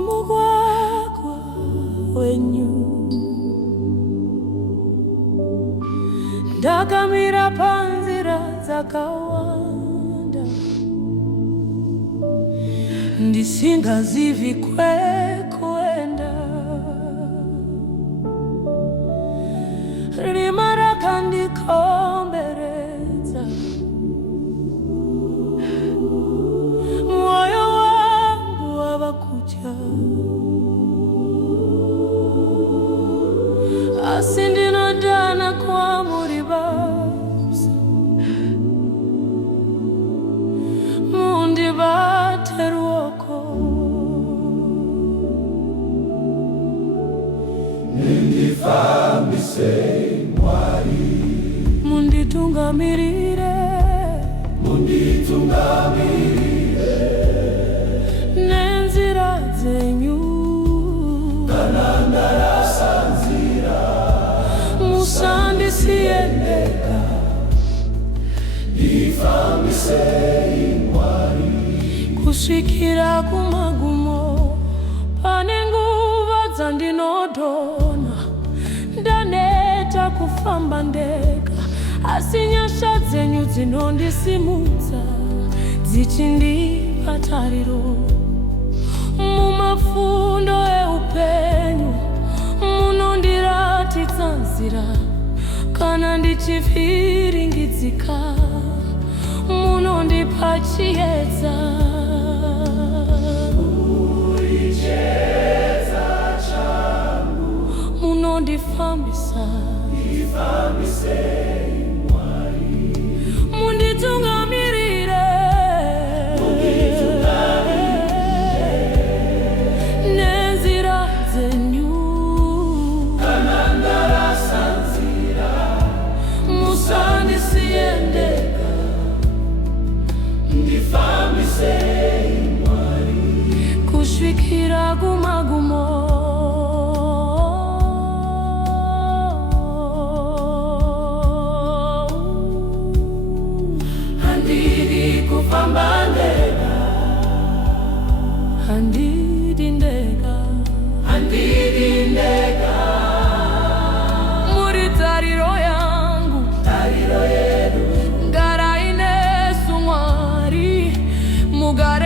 mumugwagwa wenyu ndakamira panzira dzakawanda ndisingazivi kwekuenda. Rima rakandikomberedza, mwoyo wangu wava kutya, asi ndinodana kwamuri basa. Mundibate ruoko nindifambise Mwari, munditungamirire nenzira dzenyu, kana ndarasanzira musandisiye ndega. ndifambise Mwari, kusvikira kumagumo, pane nguva dzandinodhona ndaneta kufamba ndega, asi nyasha dzenyu dzinondisimudza dzichindipa tariro. Mumafundo eupenyu munondiratidza nzira, kana ndichivhiringidzika munondipa chiedza. Munondifambisa Mwari, munditungamirire nenzira dzenyu, kana ndarasanzira musandisiye ndega. ndifambise Mwari, kusvikira kumagumo, handidi kufamba ndega, handidi ndega, handidi ndega, muri tariro yangu, tariro yedu ngara inesu Mwari, mugara